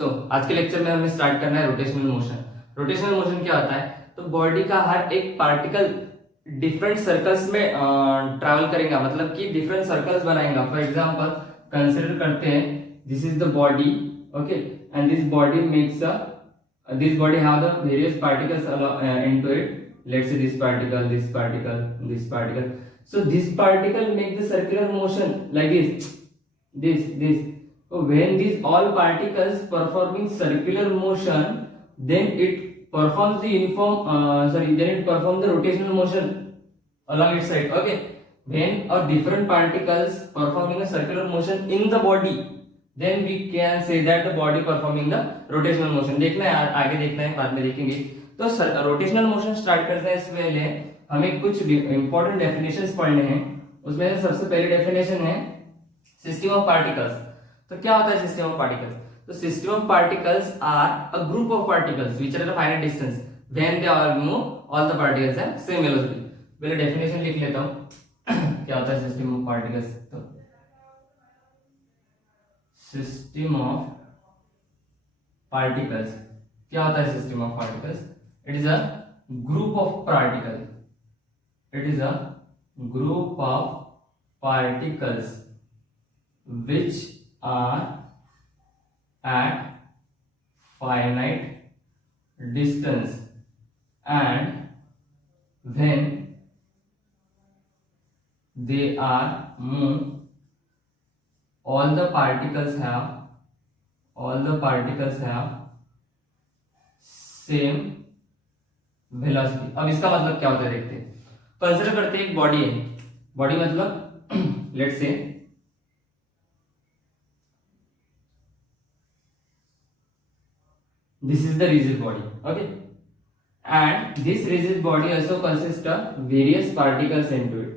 तो आज के लेक्चर में हमें स्टार्ट करना है रोटेशनल मोशन। रोटेशनल मोशन क्या होता है? तो बॉडी का हर एक पार्टिकल डिफरेंट सर्कल्स में ट्रैवल करेगा, मतलब कि डिफरेंट सर्कल्स बनाएगा। फॉर एग्जांपल कंसीडर करते हैं, this is the body, okay, and this body makes this body have the various particles into it. Let's say this particle, this particle, this particle. So this particle make the circular motion like this. So when these all particles performing circular motion, then it performs the then it performs the rotational motion along its side. Okay, when or different particles performing a circular motion in the body, then we can say that the body performing the rotational motion. देखना है, आगे देखना है, बाद में देखेंगे। तो rotational motion start करते हैं इससे पहले हमें कुछ इंपॉर्टेंट डेफिनेशंस पढ़ने हैं। उसमें से सबसे पहली डेफिनेशन है सिस्टम ऑफ पार्टिकल्स। तो क्या होता है सिस्टम ऑफ पार्टिकल्स? तो system of particles are a group of particles which are at a finite distance when they all move all the particles have same velocity. पहले definition लिख लेता हूं क्या होता है सिस्टम ऑफ पार्टिकल्स। तो system of particles क्या होता है? System of particles, it is a group of particle, it is a group of particles which are at finite distance, and when they are moved, all the particles have same velocity. अब इसका मतलब क्या होता है देखते हैं। Consider करते हैं एक बॉडी है, बॉडी मतलब let's say this is the rigid body, okay, and this rigid body also consists of various particles into it.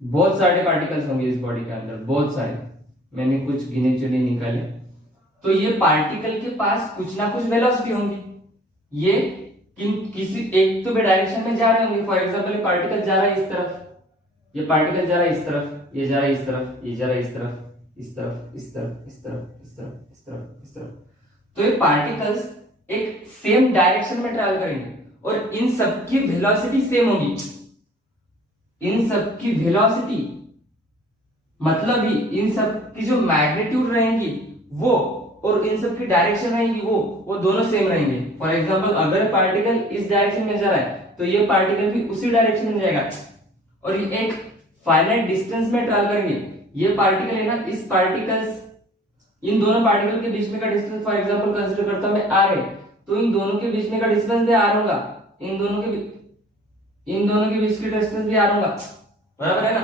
बहुत सारे पार्टिकल्स होंगे इस बॉडी के अंदर, बहुत सारे, मैंने कुछ गिने चुने निकाले। तो ये पार्टिकल के पास कुछ ना कुछ वेलोसिटी होंगी, ये किसी एक तो भी डायरेक्शन में जा रहे होंगे। फॉर एग्जांपल ये पार्टिकल जा रहा है इस तरफ, ये पार्टिकल जा रहा है इस तरफ, ये जा रहा है इस तरफ, ये जा रहा है इस तरफ, इस तरफ, इस तरफ, इस तरफ, इस तरफ, इस तरफ, इस तरफ। तो ये पार्टिकल्स एक सेम डायरेक्शन में ट्रैवल करेंगे और इन सबकी वेलोसिटी सेम होगी। इन सबकी वेलोसिटी मतलब ही इन सब की जो मैग्नीट्यूड रहेंगी वो और इन सब की डायरेक्शन रहेंगी वो दोनों सेम रहेंगे। फॉर एग्जांपल अगर पार्टिकल इस डायरेक्शन में जा रहा है तो ये पार्टिकल भी उसी डायरेक्शन में जाएगा और ये एक फाइनाइट डिस्टेंस में ट्रैवल करेंगे। ये पार्टिकल है ना, इस पार्टिकल्स, इन दोनों पार्टिकल के बीच में का डिस्टेंस फॉर एग्जांपल कंसीडर करता हूं मैं आर है, तो इन दोनों के बीच में का डिस्टेंस भी आर होगा, इन दोनों के बीच का डिस्टेंस भी आर होगा, बराबर है ना।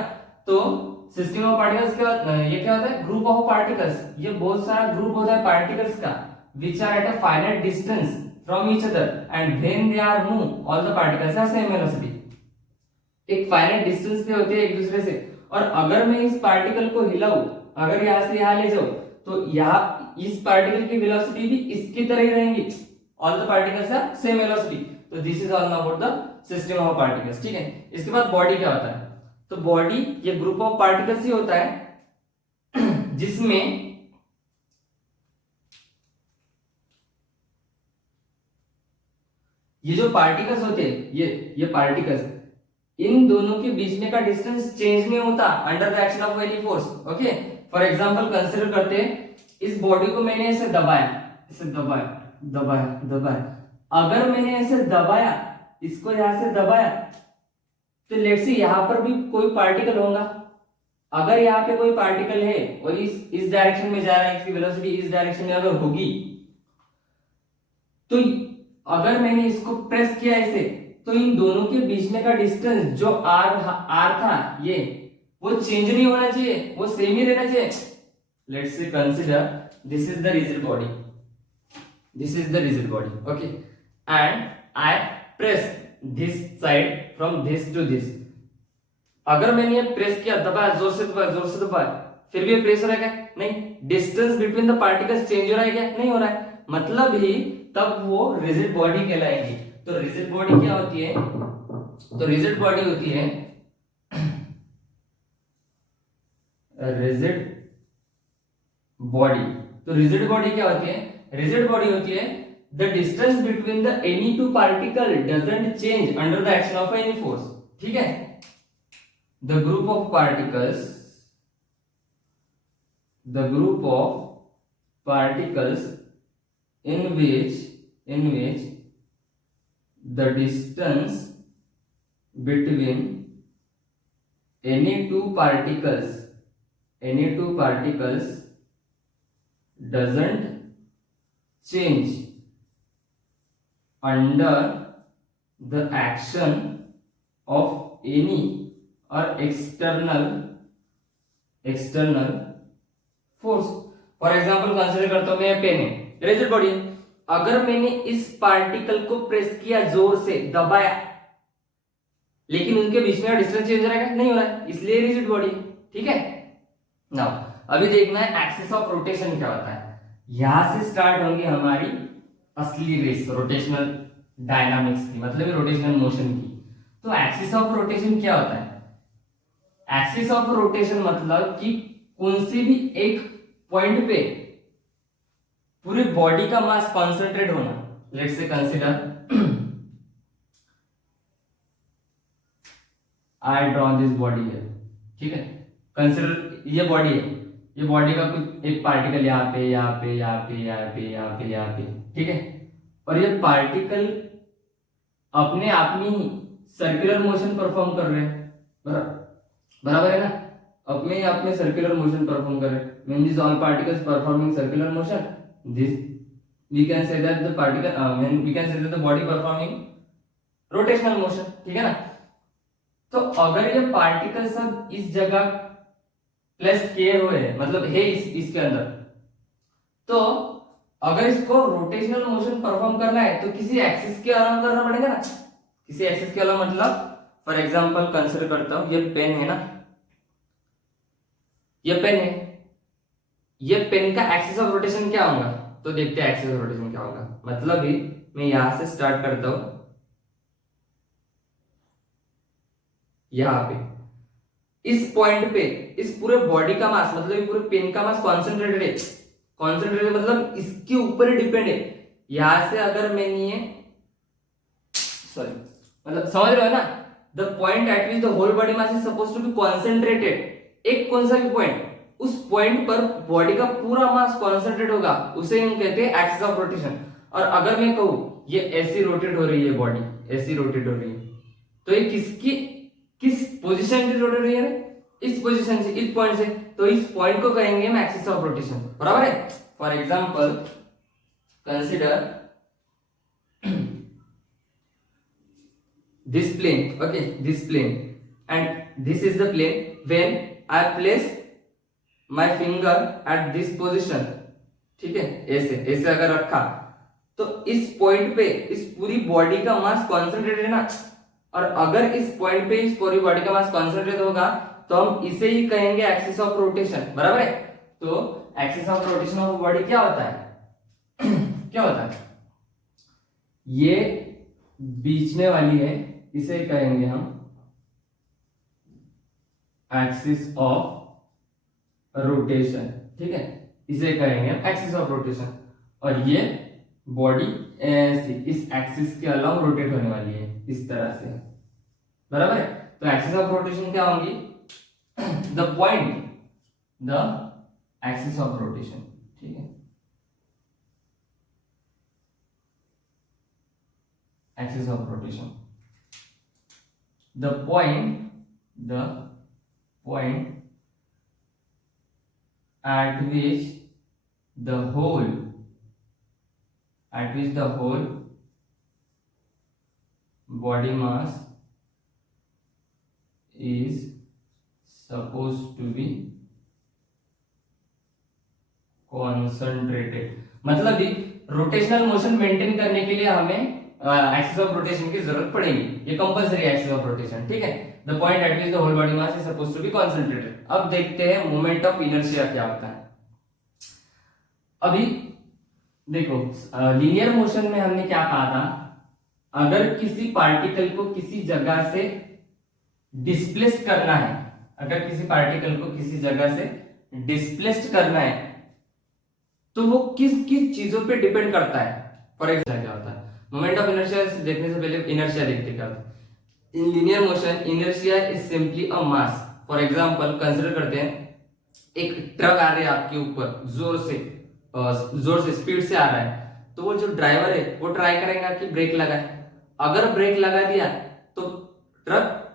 तो सिस्टम ऑफ पार्टिकल्स ये क्या होता है? Group of particles. ये बहुत सारा ग्रुप होता है पार्टिकल्स का which are at a finite distance from each other and when they are move all the particles have same velocity. एक फाइनाइट डिस्टेंस पे होते हैं एक दूसरे से, और अगर मैं इस पार्टिकल को हिलाऊं, अगर यहां से यहां ले जाऊं, तो यहाँ इस पार्टिकल की वेलोसिटी भी इसकी तरह ही रहेंगी, all the particles have same velocity. तो this is all about the system of particles, ठीक है। इसके बाद बॉडी क्या होता है? तो बॉडी ये ग्रुप ऑफ पार्टिकल्स ही होता है जिसमें ये जो पार्टिकल्स होते हैं, ये पार्टिकल्स, इन दोनों के बीच में का डिस्टेंस चेंज नहीं होता under the action of any force, okay. For example consider करते हैं इस बॉडी को मैंने ऐसे दबाया, अगर मैंने ऐसे दबाया, इसको यहां से दबाया, तो लेट्स सी यहां पर भी कोई पार्टिकल होगा। अगर यहाँ पे कोई पार्टिकल है और इस डायरेक्शन में जा रहा है, इसकी वेलोसिटी इस डायरेक्शन में अगर होगी, तो अगर मैंने इसको प्रेस किया ऐसे, तो इन दोनों के बीच में का डिस्टेंस जो आर था ये, वो चेंज नहीं होना चाहिए, वो सेम ही रहना चाहिए। Let's say consider this is the rigid body, okay, and I press this side from this to this. अगर मैंने ये प्रेस किया, दबाया, जोर से दबाया, फिर भी ये प्रेस हो रहा है क्या? नहीं। Distance between the particles change हो रहा है क्या? नहीं हो रहा है, मतलब ही तब वो रिजिड बॉडी कहलाएगी। तो रिजिड बॉडी क्या होती है? तो रिजिड बॉडी होती है रिजिड बॉडी। तो रिजिड बॉडी क्या होती है? रिजिड बॉडी होती है the distance between the any two particle doesn't change under the action of any force. ठीक है, the group of particles in which the distance between any two particles doesn't change under the action of any or external force. For example consider करता हूं, मैं pen है, rigid body, अगर मैंने इस particle को प्रेस किया, जोर से दबाया, लेकिन उनके बीच में डिस्टेंस चेंज हो रहा है? नहीं हो रहा है, इसलिए रिजिड बॉडी। ठीक है, नाउ अभी देखना है एक्सिस ऑफ रोटेशन क्या होता है। यहां से स्टार्ट होंगी हमारी असली रेस रोटेशनल डायनामिक्स की, मतलब रोटेशनल मोशन की। तो एक्सिस ऑफ रोटेशन क्या होता है? एक्सिस ऑफ रोटेशन मतलब कि कौन से भी एक पॉइंट पे पूरी बॉडी का मास कॉन्सेंट्रेट होना। Let's say consider I draw this body है। ठीक है, कंसीडर ये बॉडी है, ये बॉडी का कुछ एक पार्टिकल यहाँ पे, यहाँ पे, यहाँ पे, यहाँ पे, यहाँ पे, यहाँ पे। ठीक है, और ये पार्टिकल अपने आप में ही सर्कुलर मोशन परफॉर्म कर रहे हैं, बराबर है ना? अपने आप में सर्कुलर मोशन परफॉर्म कर रहे हैं। When these all particles performing circular motion, this we can say that the particle when we can say that the body performing rotational motion। ठीक है ना? तो अगर ये पार्टिकल सब इस जगह प्लेस किए हुए हैं, मतलब है इसके अंदर, तो अगर इसको रोटेशनल मोशन परफॉर्म करना है तो किसी एक्सिस के अलावा करना पड़ेगा ना। किसी एक्सिस के अलावा मतलब फॉर एग्जांपल कंसीडर करता हूं, ये पेन है ना, ये पेन है, ये पेन का एक्सिस ऑफ रोटेशन क्या होगा? तो देखते हैं एक्सिस ऑफ रोटेशन क्या होगा। मतलब ही मैं यहां से स्टार्ट करता हूं, यहां पे इस पॉइंट पे इस पूरे बॉडी का मास, मतलब पूरे पेन का मास कॉन्सेंट्रेटेड है। कॉन्सेंट्रेटेड मतलब इसके ऊपर ही डिपेंड है। यहां से अगर मैंने ये सॉरी मतलब समझ रहे हो ना, the point at which the whole body mass is suppose to be concentrated, एक कौन सा भी पॉइंट, उस पॉइंट पर बॉडी का पूरा मास कॉन्सेंट्रेट होगा, उसे हम कहते हैं एक्सिस ऑफ रोटेशन। और अगर मैं कहूं ये ऐसी रोटेट हो रही है, बॉडी ऐसी रोटेट हो रही है, तो ये किस पोजीशन से रोटेट हो रही है? इस पोजीशन से, इस पॉइंट से। तो इस पॉइंट को कहेंगे हम एक्सिस ऑफ रोटेशन, बराबर है? For example consider this plane, okay, this plane, and this is the plane. When I place my finger at this position, ठीक है, ऐसे अगर रखा तो इस पॉइंट पे इस पूरी बॉडी का मास कॉन्सेंट्रेटेड है ना, और अगर इस पॉइंट पे इस पूरी बॉडी का मास कॉन्सेंट्रेट होगा तो हम इसे ही कहेंगे एक्सिस ऑफ रोटेशन, बराबर है? तो axis of rotation of body क्या होता है? क्या होता है? ये बीच में वाली है, इसे कहेंगे हम एक्सिस ऑफ रोटेशन। ठीक है, इसे कहेंगे हम एक्सिस ऑफ रोटेशन। और ये बॉडी ऐसी इस एक्सिस के अलावा रोटेट होने वाली है, इस तरह से, बराबर है? तो एक्सिस ऑफ रोटेशन क्या होंगी? The point, the axis of rotation. ठीक है, axis of rotation, the point at which the whole body mass is supposed to be concentrated। मतलब भी रोटेशनल मोशन मेंटेन करने के लिए हमें एक्सिस ऑफ रोटेशन की जरूरत पड़ेगी, ये कंपलसरी एक्सिस ऑफ रोटेशन। ठीक है, the point at which the whole body mass is supposed to be concentrated. अब देखते हैं मोमेंट ऑफ इनर्शिया क्या होता है। अभी देखो लीनियर मोशन में हमने क्या कहा था? अगर किसी पार्टिकल को किसी जगह से डिस्प्लेस्ड करना है, अगर किसी पार्टिकल को किसी जगह से डिस्प्लेस्ड करना है तो वो किस किस चीजों पे डिपेंड करता है। फॉर एग्जाम्पल क्या होता है, मोमेंट ऑफ इनर्शिया देखने से पहले इनर्शिया देखते क्या होता है। In linear motion inertia is simply a mass. For example consider करते हैं एक ट्रक आ रही है आपके ऊपर जोर से स्पीड से आ रहा है, तो वो जो ड्राइवर है वो ट्राई करेगा कि ब्रेक लगाए। अगर ब्रेक लगा दिया तो ट्रक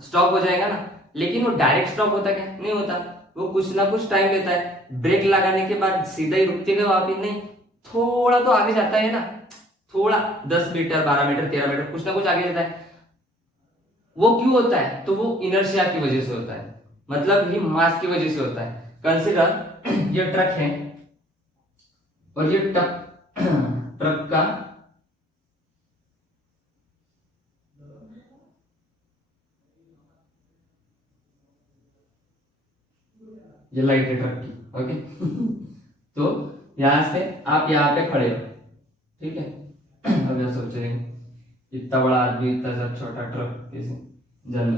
स्टॉप हो जाएगा ना, लेकिन वो डायरेक्ट स्टॉप होता क्या, नहीं होता, वो कुछ ना कुछ टाइम लेता है। ब्रेक लगाने के बाद सीधा ही रुकते वापिस नहीं, थोड़ा तो आगे जाता है ना, थोड़ा 10 मीटर 12 मीटर 13 मीटर कुछ ना कुछ आगे जाता है। वो क्यों होता है, तो वो इनर्शिया की वजह से होता है, मतलब ही मास की वजह से होता है। कंसिडर ये ट्रक है और ये ट्रक का ये लाइट है ट्रक की, ओके। तो यहां से आप यहाँ पे खड़े हो, ठीक है। अब यह सोच रहे हैं इतना बड़ा आदमी इतना सा छोटा ट्रक कैसे जनरल,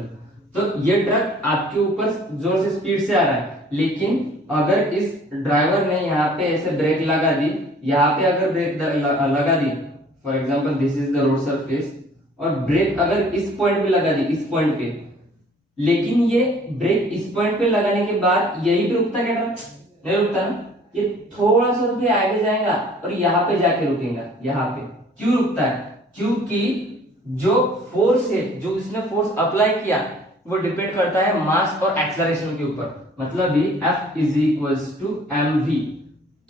तो ये ट्रक आपके ऊपर जोर से स्पीड से आ रहा है, लेकिन अगर इस ड्राइवर ने यहाँ पे ऐसे ब्रेक लगा दी, यहाँ पे अगर ब्रेक लगा दी, for example this is the road surface, और ब्रेक अगर इस पॉइंट पे लगा दी, इस पॉइंट पे, लेकिन ये ब्रेक इस पॉइंट पे लगाने के बाद यही पे रुकता क्या ट्रक, नहीं रुकता ना, ये थोड़ा सा रुके आगे जाएगा और यहाँ पे जाके रुकेगा। यहाँ पे क्यों रुकता है, क्योंकि जो फोर्स है, जो इसने फोर्स अप्लाई किया, वो डिपेंड करता है मास और एक्सेलरेशन के ऊपर। मतलब भी F is equals to mv।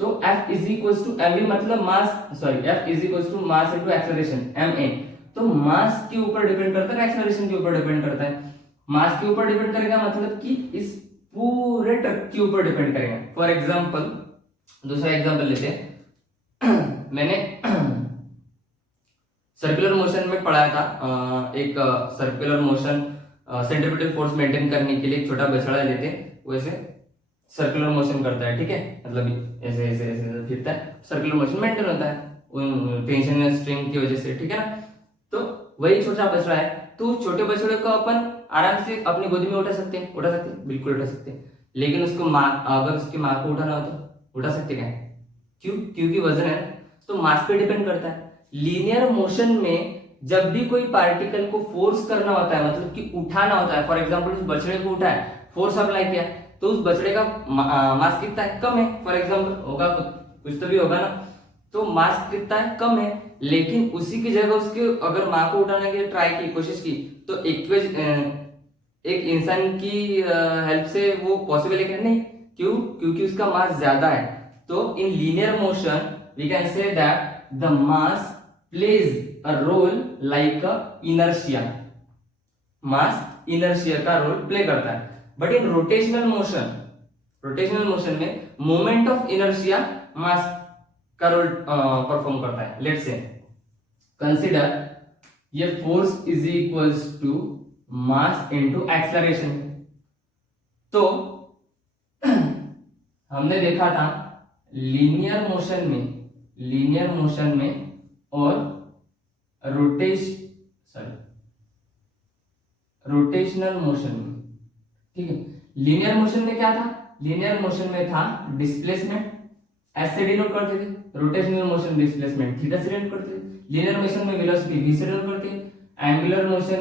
तो F is equals to mv मतलब mass, sorry F is equals to mass into acceleration ma। तो मास के ऊपर डिपेंड करता है, एक्सेलरेशन के ऊपर डिपेंड करता है। मास के ऊपर डिपेंड करेगा मतलब कि इस पूरे ट्रक के ऊपर डिपेंड करेगा। फॉर एग्जांपल दूसरा एग्जांपल लेते हैं। मैंने सर्कुलर मोशन में पढ़ाया था, एक circular motion centripetal force maintain करने के लिए एक छोटा बछड़ा लेते हैं, वैसे सर्कुलर मोशन करता है, ठीक है, मतलब ऐसे ऐसे ऐसे फिरता है, सर्कुलर मोशन मेंटेन होता है उन टेंशन या स्ट्रेन की वजह से, ठीक है ना। तो वही छोटा बछड़ा है, तो छोटे बछड़े को अपन आराम से अपनी गोदी में उठा सकते हैं, बिल्कुल उठा सकते हैं। लेकिन उसको माँ, अगर उसकी माँ को उठाना हो तो उठा सकते क्या, क्यों, क्योंकि वजन है, तो मास पे डिपेंड करता है। लीनियर मोशन में जब भी कोई पार्टिकल को फोर्स करना होता है, मतलब कि उठाना होता है, फॉर एग्जांपल उस बछड़े को उठाया, फोर्स अप्लाई किया, तो उस बछड़े का मास कितना है, कम है, फॉर एग्जांपल होगा कुछ तो भी होगा ना, तो मास कितना है, कम है। लेकिन उसी की जगह उसके अगर माँ को उठाने की ट्राई की, कोशिश की, तो एक इंसान की हेल्प से वो पॉसिबल है क्या, नहीं, क्यों, क्योंकि उसका मास ज्यादा है। तो in linear motion we can say that the mass plays a role like a inertia, mass inertia का रोल प्ले करता है। बट इन रोटेशनल मोशन में मोमेंट ऑफ इनर्शिया मास का रोल परफॉर्म करता है। लेट्स से कंसीडर ये force is equals to mass into acceleration. तो हमने देखा था लीनियर मोशन में और रोटेशनल मोशन में, ठीक है। लीनियर मोशन में क्या था, लीनियर मोशन में था डिस्प्लेसमेंट, एस से डिनोट करते थे, रोटेशनल मोशन डिस्प्लेसमेंट थीटा से डिनोट करते थे, लीनियर मोशन में वेलोसिटी v से डिनोट करते हैं, एंगुलर मोशन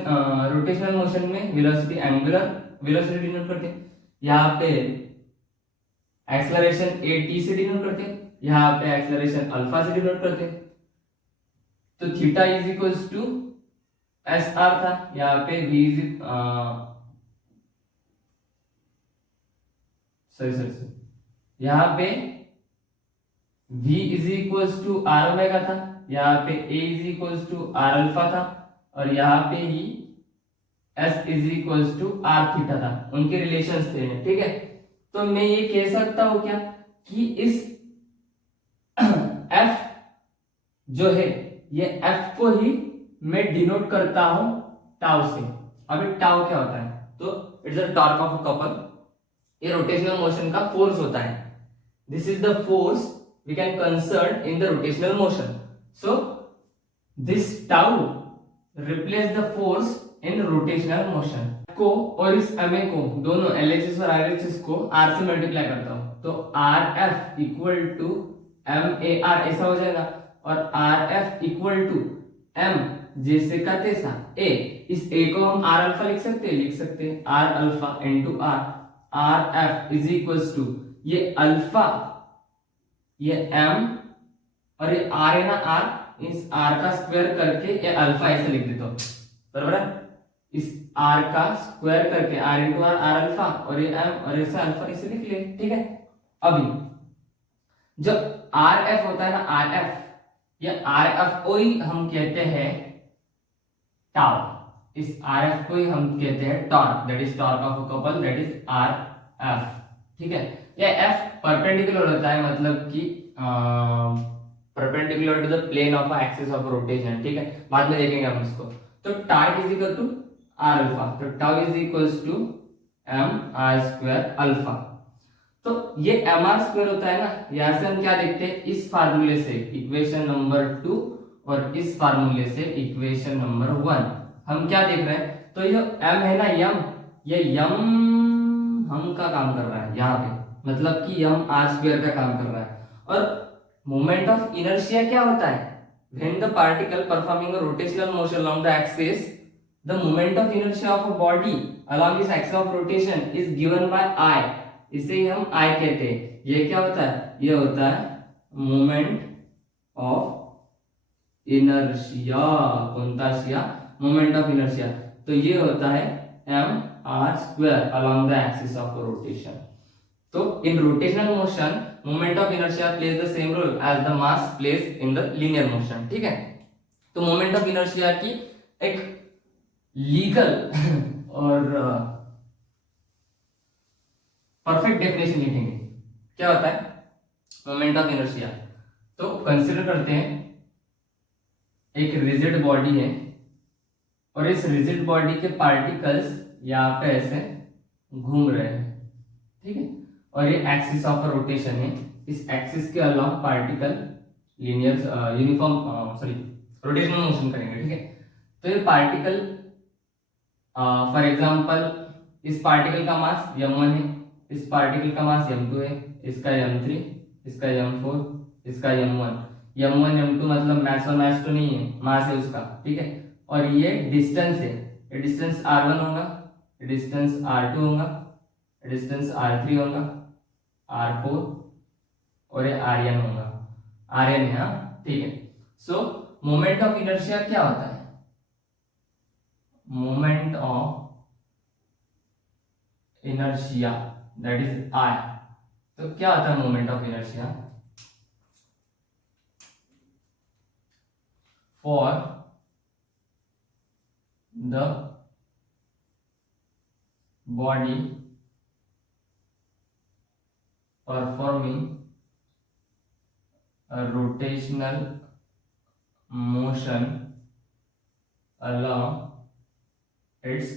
रोटेशनल मोशन में वेलोसिटी एंगुलर वेलोसिटी डिनोट करते हैं, यहाँ पे एक्सेलरेशन a t से डिनोट करते हैं, यहाँ पे एक्सेलरेशन अल्फा से डिनोट करते हैं। तो theta is equals to S R था, यहाँ पे v इज सॉरी यहाँ पे v is equals to R omega था, यहाँ पे a is equals to R alpha था, और यहाँ पे ही s is equals to R theta था, उनके रिलेशंस थे, ठीक है। तो मैं ये कह सकता हूं क्या कि इस f जो है, ये f को ही मैं डिनोट करता हूं टाउ से। अभी टाउ क्या होता है, तो it's the torque of a couple, ये रोटेशनल मोशन का फोर्स होता है। This is the force we can concern in the rotational motion. So this tau replace the force in rotational motion को, और इस एमए को, दोनों एलएचएस और आरएचएस को आर से मल्टीप्लाई करता हूं, तो R F equal to MAR ऐसा हो जाएगा, और RF इक्वल टू M जैसे का तैसा A। इस A को हम R अल्फा लिख सकते हैं, R alpha into R। RF is equal to ये अल्फा, ये M और ये R है ना R, इस R का स्क्वायर करके ये अल्फा ऐसे लिख देता हूं, बराबर है। इस R का स्क्वायर करके R into R, R alpha, और ये M और ऐसे अल्फा ऐसे लिख लिए, ठीक है। अभी जो RF होता है ना RF, ये RF को ही हम कहते हैं टाउ। इस RF को ही हम कहते हैं torque, that is torque of a couple, that is RF, ठीक है। ये F परपेंडिकुलर होता है, मतलब कि perpendicular to the plane of axis of rotation, ठीक है, बाद में देखेंगे हम इसको। तो torque is equal to R alpha, तो tau is equal to MR square alpha. तो ये MR स्क्वायर होता है ना, यहां से हम क्या देखते हैं, इस फार्मूले से इक्वेशन नंबर 2 और इस फार्मूले से इक्वेशन नंबर 1 हम क्या देख रहे हैं, तो ये M है ना यम, ये यम हम का काम कर रहा है यहाँ पे, मतलब कि यम R स्क्वायर का काम कर रहा है। और मोमेंट ऑफ इनर्शिया क्या होता है, when the particle performing a rotational motion along the axis, the moment of inertia of a body along this axis of rotation is given by I, इसे ही हम I कहते हैं। ये क्या होता है, ये होता है मोमेंट ऑफ इनर्शिया, कौनता शिया, मोमेंट ऑफ इनर्शिया। तो ये होता है MR square along the axis of rotation. तो in rotational motion moment of inertia plays the same role as the mass plays in the linear motion, ठीक है। तो मोमेंट ऑफ इनर्शिया की एक लीगल और परफेक्ट डेफिनेशन लिखेंगे। क्या होता है मोमेंट ऑफ इनर्शिया, तो कंसीडर करते हैं एक रिजिड बॉडी है, और इस रिजिड बॉडी के पार्टिकल्स यहाँ पे ऐसे घूम रहे हैं, ठीक है, और ये एक्सिस ऑफ रोटेशन है। इस एक्सिस के अलावा particle linear uniform rotational motion करेंगे, ठीक है। तो ये पार्टिकल फॉर एग्जांपल इस पार्टिकल का मास m1 है, इस पार्टिकल का मास m2 है, इसका m3, इसका m4, इसका m1 m2 मतलब मास और मास तो नहीं है, मास है उसका, ठीक है। और ये डिस्टेंस है, ये डिस्टेंस r1 होगा, ये डिस्टेंस r2 होगा, ये डिस्टेंस r3 होगा, r4 और ये rn होगा, rn है, हाँ, ठीक है। सो मोमेंट ऑफ इनर्शिया क्या होता है, moment of inertia that is I। तो क्या होता है moment of inertia, for the body performing a rotational motion along its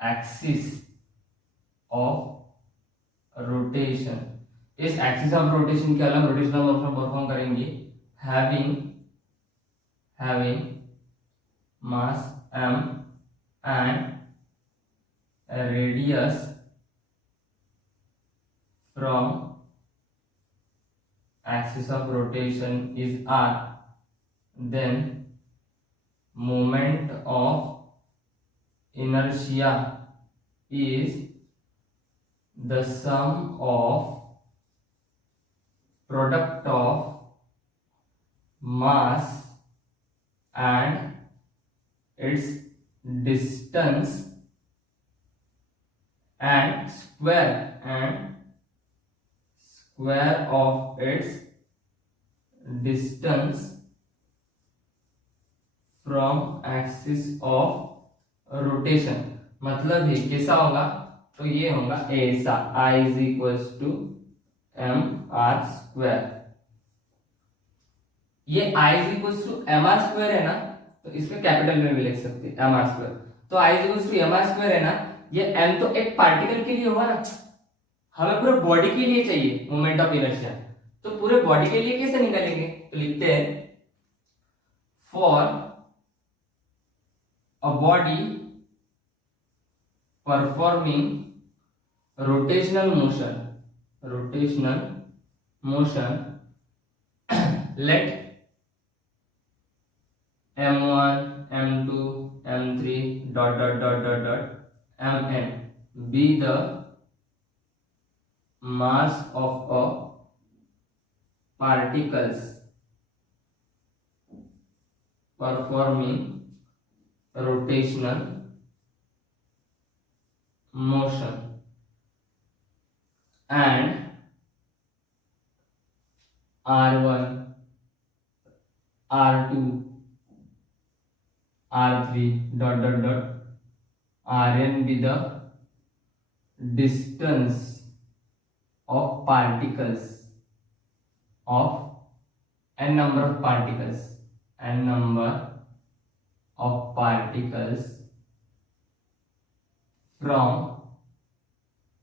axis of rotation, इस एक्सिस ऑफ रोटेशन के अलग रोटेशनल मोशन परफॉर्म करेंगे, having mass m and a radius from axis of rotation is r, then moment of inertia is the sum of product of mass and its distance and square of its distance from axis of rotation. मतलब है कैसा होगा, तो ये होगा ऐसा, I is equals to MR square. ये I is equals to MR square है ना, तो इसमें कैपिटल में भी लिख सकते हैं MR स्क्वायर। तो I is equals to MR square है ना, ये M तो एक पार्टिकल के लिए होगा ना, हमें पूरे बॉडी के लिए चाहिए मोमेंट ऑफ इनर्शिया। तो पूरे बॉडी के लिए कैसे निकालेंगे, तो लिखते हैं for a body performing rotational motion rotational motion let m1 m2 m3 dot dot dot dot dot mn be the mass of a particles performing rotational motion and r1 r2 r3 dot dot dot rn be the distance of particles of n number of particles from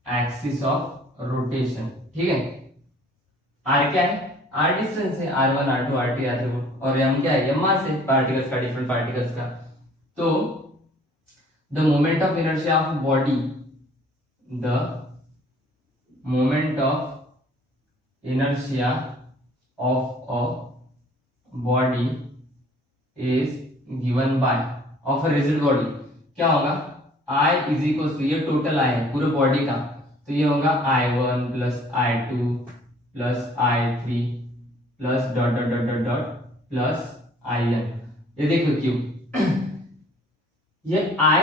axis of rotation. ठीक है, R क्या है, R distance है, R one R two R T R three और M क्या है, M मास है particles का, डिफरेंट पार्टिकल्स का। तो the moment of inertia of body, the moment of inertia of a body is given by of a rigid body. क्या होगा, I is equal to, ये टोटल आई है पूरे बॉडी का, तो ये होगा I1 plus I2 plus I3 plus dot dot dot dot dot plus IN। ये देखो क्यों, ये I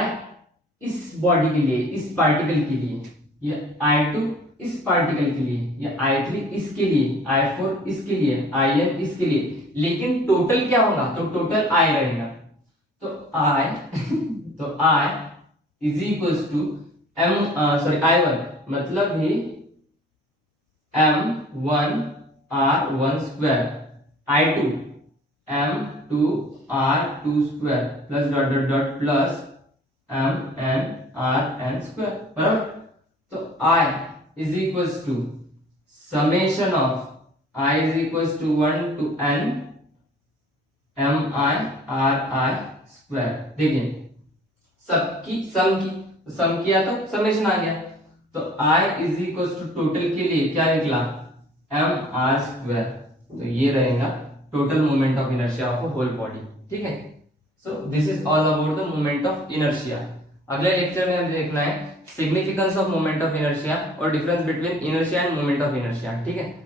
इस बॉडी के लिए, इस पार्टिकल के लिए, ये I2 इस पार्टिकल के लिए, ये I3 इसके लिए, I4 इसके लिए, IN इसके लिए, लेकिन टोटल क्या होगा, तो टोटल I रहेगा। तो I is equals to I1 मतलब ही M1R1 square, I2 M2R2 square plus dot dot dot plus MNRN square, बराबर। तो I is equals to summation of I is equals to 1 to N MIRI square. देखिए सबकी सम किया तो summation आ गया, तो I is equal to total के लिए क्या निकला, MR स्क्वायर। तो ये रहेगा total moment of inertia of whole body. ठीक है, so this is all about the moment of inertia. अगले लेक्चर में हमें देखना है significance of moment of inertia और difference between inertia and moment of inertia. ठीक है।